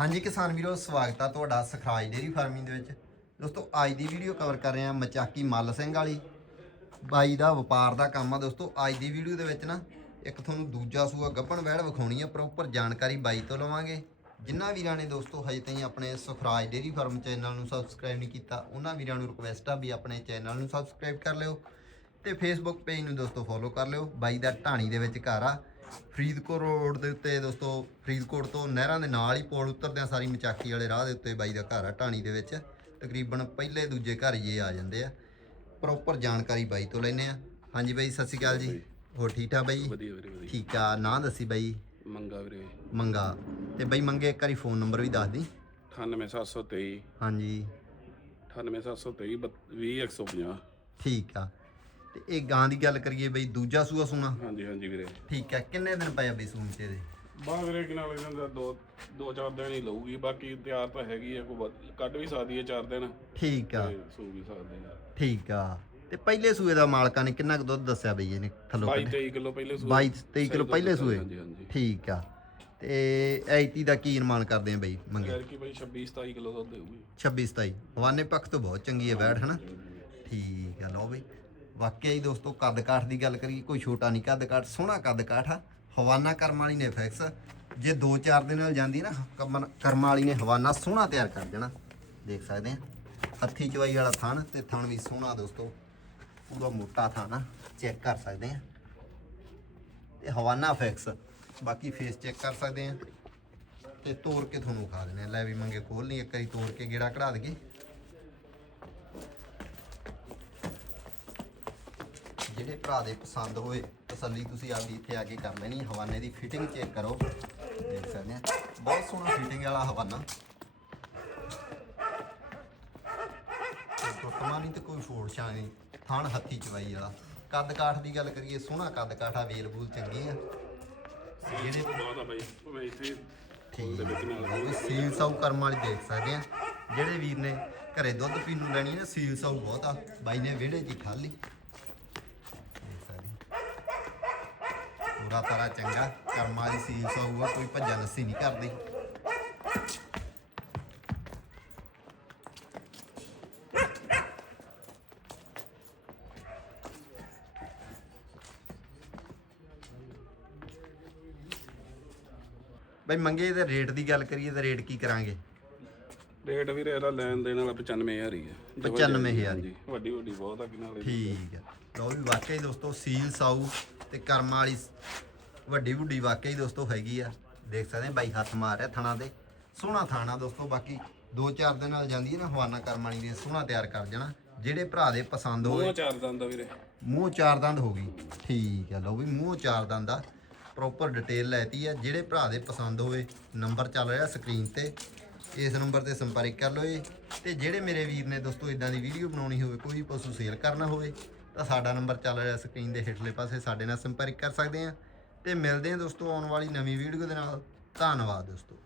ਹਾਂਜੀ ਕਿਸਾਨ ਵੀਰੋ, ਸਵਾਗਤ ਆ ਤੁਹਾਡਾ ਸਖਰਾਜ ਡੇਰੀ ਫਾਰਮਿੰਗ ਦੇ ਵਿੱਚ। ਦੋਸਤੋ, ਅੱਜ ਦੀ ਵੀਡੀਓ ਕਵਰ ਕਰ ਰਹੇ ਹਾਂ ਮਚਾਕੀ ਮੱਲ ਸਿੰਘ ਵਾਲੀ। ਬਾਈ ਦਾ ਵਪਾਰ ਦਾ ਕੰਮ ਆ ਦੋਸਤੋ, ਅੱਜ ਦੀ ਵੀਡੀਓ ਦੇ ਵਿੱਚ ਨਾ ਇੱਕ ਤੁਹਾਨੂੰ ਦੂਜਾ ਸੂਆ ਗੱਭਣ ਵਹਿੜ ਵਿਖਾਉਣੀ ਆ ਪ੍ਰੋਪਰ ਜਾਣਕਾਰੀ ਬਾਈ ਤੋਂ ਲਵਾਂਗੇ। ਜਿਨ੍ਹਾਂ ਵੀਰਾਂ ਨੇ ਦੋਸਤੋ ਹਜੇ ਤਾਈਂ ਆਪਣੇ ਸੁਖਰਾਜ ਡੇਰੀ ਫਾਰਮ ਚੈਨਲ ਨੂੰ ਸਬਸਕ੍ਰਾਈਬ ਨਹੀਂ ਕੀਤਾ, ਉਹਨਾਂ ਵੀਰਾਂ ਨੂੰ ਰਿਕੁਐਸਟ ਆ ਵੀ ਆਪਣੇ ਚੈਨਲ ਨੂੰ ਸਬਸਕ੍ਰਾਈਬ ਕਰ ਲਿਓ ਤੇ ਫੇਸਬੁੱਕ ਪੇਜ ਨੂੰ ਦੋਸਤੋ ਫੋਲੋ ਕਰ ਲਿਓ। ਬਾਈ ਦਾ ਢਾਣੀ ਦੇ ਵਿੱਚ ਘਰ ਆ। ਫਰੀਦਕੋਟ ਰੋਡ ਦੇ ਉੱਤੇ ਦੋਸਤੋ ਫਰੀਦਕੋਟ ਤੋਂ ਨਹਿਰਾਂ ਦੇ ਨਾਲ ਹੀ ਪੁਲ ਉਤਰਦਿਆਂ ਸਾਰੀ ਮਚਾਕੀ ਵਾਲੇ ਰਾਹ ਦੇ ਉੱਤੇ ਬਾਈ ਦਾ ਘਰ ਆ ਢਾਣੀ ਦੇ ਵਿੱਚ। ਤਕਰੀਬਨ ਪਹਿਲੇ ਦੂਜੇ ਘਰ ਇਹ ਆ ਜਾਂਦੇ ਆ। ਪ੍ਰੋਪਰ ਜਾਣਕਾਰੀ ਬਾਈ ਤੋਂ ਲੈਨੇ ਆ। ਹਾਂਜੀ ਬਾਈ ਸਤਿ ਸ਼੍ਰੀ ਅਕਾਲ ਜੀ। ਹੋਰ ਠੀਕ ਠਾਕ ਬਾਈ? ਵਧੀਆ ਵੀਰੇ ਵਧੀਆ। ਠੀਕ ਆ ਨਾਂ ਦੱਸੀ ਬਾਈ? ਮੰਗਾ ਵੀਰੇ। ਮੰਗਾ। ਤੇ ਬਾਈ ਮੰਗੇ ਇੱਕ ਵਾਰੀ ਫੋਨ ਨੰਬਰ ਵੀ ਦੱਸ ਦੀ। 98723 ਹਾਂਜੀ। 98723 20150 ਠੀਕ ਆ। ਤੇ ਇਹ ਗਾਂ ਦੀ ਗੱਲ ਕਰੀਏ ਬਈ ਦੂਜਾ ਸੂਆ ਸੂਣਾ ਹਾਂਜੀ ਹਾਂਜੀ ਵੀਰੇ। ਠੀਕ ਆ ਕਿੰਨੇ ਦਿਨ ਪਏ ਆ ਬਈ ਸੂਣ ਚ ਇਹਦੇ? ਬਾਹ ਵੀਰੇ ਕਿ ਨਾਲ ਇਹਨਾਂ ਦਾ? ਦੋ ਦੋ ਚਾਰ ਦਿਨ ਹੀ ਲਊਗੀ ਬਾਕੀ ਤਿਆਰ ਤਾਂ ਹੈਗੀ ਆ ਕੋਈ ਵੱਧ- ਕੱਢ ਵੀ ਸਕਦੀ ਹੈ ਚਾਰ ਦਿਨ। ਠੀਕ ਆ। ਤੇ ਸੂ ਵੀ ਸਕਦੀ ਹੈ ਠੀਕ ਆ। ਤੇ ਪਹਿਲੇ ਸੂਏ ਦਾ ਮਾਲਕਾਂ ਨੇ ਕਿੰਨਾ ਕੁ ਦੁੱਧ ਦੱਸਿਆ ਬਈ ਇਹਨੇ ਥੱਲੋਂ 22 ਕੱਢਿਆ? 23 ਕਿਲੋ ਪਹਿਲੇ ਸੂ 22 23 ਕਿਲੋ ਪਹਿਲੇ ਸੂਏ? ਹਾਂਜੀ ਹਾਂਜੀ। ਠੀਕ ਆ। ਤੇ ਐਤੀ ਦਾ ਕੀ ਅਨੁਮਾਨ ਕਰਦੇ ਆ ਬਈ ਮੰਗੇ? ਖੈਰ ਕੀ ਭਾਈ 26 27 ਕਿਲੋ ਦੁੱਧ ਦੇਊਗੀ। 26 27 ਹਵਾਨੇ ਪੱਖ ਤੋਂ ਬਹੁਤ ਚੰਗੀ ਹੈ ਬੈਠ ਹਨਾ? ਠੀਕ ਆ ਲਓ ਬਈ। ਵਾਕਿਆ ਹੀ ਦੋਸਤੋ ਕੱਦ ਕਾਠ ਦੀ ਗੱਲ ਕਰੀਏ, ਕੋਈ ਛੋਟਾ ਨਹੀਂ ਕੱਦ ਕਾਠ ਸੋਹਣਾ ਕੱਦ ਕਾਠ ਆ। ਹਵਾਨਾ ਕਰਮ ਵਾਲੀ ਨੇ ਫਿਕਸ ਜੇ 2-4 ਦਿਨ ਨਾਲ ਜਾਂਦੀ ਨਾ ਕਮਨ- ਕਰਮ ਵਾਲੀ ਨੇ ਹਵਾਨਾ ਸੋਹਣਾ ਤਿਆਰ ਕਰ ਦੇਣਾ। ਦੇਖ ਸਕਦੇ ਆ, ਹੱਥੀ ਚਵਾਈ ਵਾਲਾ ਥਣ ਤੇ ਥਣ ਵੀ ਸੋਹਣਾ ਦੋਸਤੋ। ਪੂਰਾ ਮੋਟਾ ਥਣ ਆ ਚੈੱਕ ਕਰ ਸਕਦੇ ਆ। ਤੇ ਹਵਾਨਾ ਫਿਕਸ ਬਾਕੀ ਫੇਸ ਚੈੱਕ ਕਰ ਸਕਦੇ ਆ। ਤੇ ਤੋੜ ਕੇ ਤੁਹਾਨੂੰ ਖਾ ਦਿੰਦੇ ਆ। ਲੈ ਵੀ ਮੰਗੇ ਖੋਲ ਨਹੀਂ ਇੱਕ ਵਾਰੀ ਤੋੜ ਕੇ ਗੇੜਾ ਕਢਾ ਦਈਏ। ਜਿਹੜੇ ਭਰਾ ਦੇ ਪਸੰਦ ਹੋਏ ਤਸੱਲੀ ਤੁਸੀਂ ਆਪਦੀ ਇੱਥੇ ਆ ਕੇ ਕਰ ਲੈਣੀ ਹਵਾਨੇ ਦੀ ਫਿਟਿੰਗ ਚੈੱਕ ਕਰੋ। ਦੇਖ ਸਕਦੇ ਆ ਬਹੁਤ ਸੋਹਣਾ ਫਿਟਿੰਗ ਵਾਲਾ ਹਵਾਨਾ। ਟੁੱਟਮਾ ਨਹੀਂ ਤੇ ਕੋਈ ਫੋੜ ਛਾਂ ਨਹੀਂ ਥਣ ਹੱਥੀ ਚਵਾਈ ਵਾਲਾ। ਕੱਦ ਕਾਠ ਦੀ ਗੱਲ ਕਰੀਏ ਸੋਹਣਾ ਕੱਦ ਕਾਠਾ ਵੇਲ ਬੂਲ ਚੰਗੀ ਆ। ਜਿਹੜੇ ਬਹੁਤ ਆ ਮੈਂ ਇੱਥੇ ਠੀਕ ਹੈ ਸੀਲ ਸਾਊ ਕਰਮ ਵਾਲੀ ਦੇਖ ਸਕਦੇ ਆ। ਜਿਹੜੇ ਵੀਰ ਨੇ ਘਰੇ ਦੁੱਧ ਪੀਣ ਨੂੰ ਲੈਣੀ ਹੈ ਨਾ ਸੀਲ ਸਾਊ ਬਹੁਤ ਆ। ਬਾਈ ਨੇ ਵਿਹੜੇ 'ਚ ਖਾਲੀ ਦੇਖ ਸਕਦੇ ਪੂਰਾ ਤਾਰਾ ਚੰਗਾ ਕਰਮ ਵਾਲੀ ਸੀਲ ਸਾਊ ਆ ਕੋਈ ਭੱਜਾ ਲੱਸੀ ਨਹੀਂ ਕਰਦੀ ਬਾਈ ਮੰਗੇ ਇਹਦੇ ਰੇਟ ਦੀ ਗੱਲ ਕਰੀਏ ਤਾਂ ਰੇਟ ਕੀ ਕਰਾਂਗੇ? ਰੇਟ ਵੀਰੇ ਇਹਦਾ ਲੈਣ ਦੇਣ ਵਾਲਾ 95000 ਹੀ ਹੈ। 95,000 ਹਾਂਜੀ ਵੱਡੀ ਵੱਡੀ ਬਹੁਤ ਆ ਕਿ ਨਾਲ। ਠੀਕ ਹੈ। ਲਓ ਵੀ ਵਾਕਈ ਦੋਸਤੋ ਸੀਲ ਸਾਊ। ਤੇ ਕਰਮ ਵਾਲੀ ਵੱਡੀ ਵੱਡੀ ਵਾਕਈ ਦੋਸਤੋ ਹੈਗੀ ਆ। ਦੇਖ ਸਕਦੇ ਆ ਬਾਈ ਹੱਥ ਮਾਰ ਰਿਹਾ ਥਣਾ ਦੇ ਸੋਹਣਾ ਥਾਣਾ ਦੋਸਤੋ ਬਾਕੀ 2-4 ਦਿਨ ਨਾਲ ਜਾਂਦੀ ਹੈ ਨਾ ਹਵਾਨਾ ਕਰਮ ਵਾਲੀ ਦੇ ਸੋਹਣਾ ਤਿਆਰ ਕਰ ਜਾਣਾ ਜਿਹੜੇ ਭਰਾ ਦੇ ਪਸੰਦ ਹੋਵੇ ਉਹ ਚਾਰ ਦੰਦ ਵੀਰੇ। ਮੂੰਹ ਚਾਰ ਦੰਦ ਹੋ ਗਈ। ਠੀਕ ਹੈ ਲਓ ਵੀ ਮੂੰਹ ਚਾਰ ਦੰਦ ਆ। ਪ੍ਰੋਪਰ ਡਿਟੇਲ ਲੈਤੀ ਆ। ਜਿਹੜੇ ਭਰਾ ਦੇ ਪਸੰਦ ਹੋਵੇ ਨੰਬਰ ਚੱਲ ਰਿਹਾ ਸਕਰੀਨ ਤੇ। ਇਸ ਨੰਬਰ ਤੇ ਸੰਪਰਕ ਕਰ ਲਓ ਜੀ ਤੇ ਜਿਹੜੇ ਮੇਰੇ ਵੀਰ ਨੇ ਦੋਸਤੋ ਇਦਾਂ ਦੀ ਵੀਡੀਓ ਬਣਾਉਣੀ ਹੋਵੇ ਕੋਈ ਪਸ਼ੂ ਸੇਲ ਕਰਨਾ ਹੋਵੇ ਤਾਂ ਸਾਡਾ ਨੰਬਰ ਚੱਲ ਰਿਹਾ ਸਕਰੀਨ ਦੇ ਹੇਠਲੇ ਪਾਸੇ, ਸਾਡੇ ਨਾਲ ਸੰਪਰਕ ਕਰ ਸਕਦੇ ਆ ਤੇ ਮਿਲਦੇ ਆ ਦੋਸਤੋ ਆਉਣ ਵਾਲੀ ਨਵੀਂ ਵੀਡੀਓ ਦੇ ਨਾਲ। ਧੰਨਵਾਦ ਦੋਸਤੋ।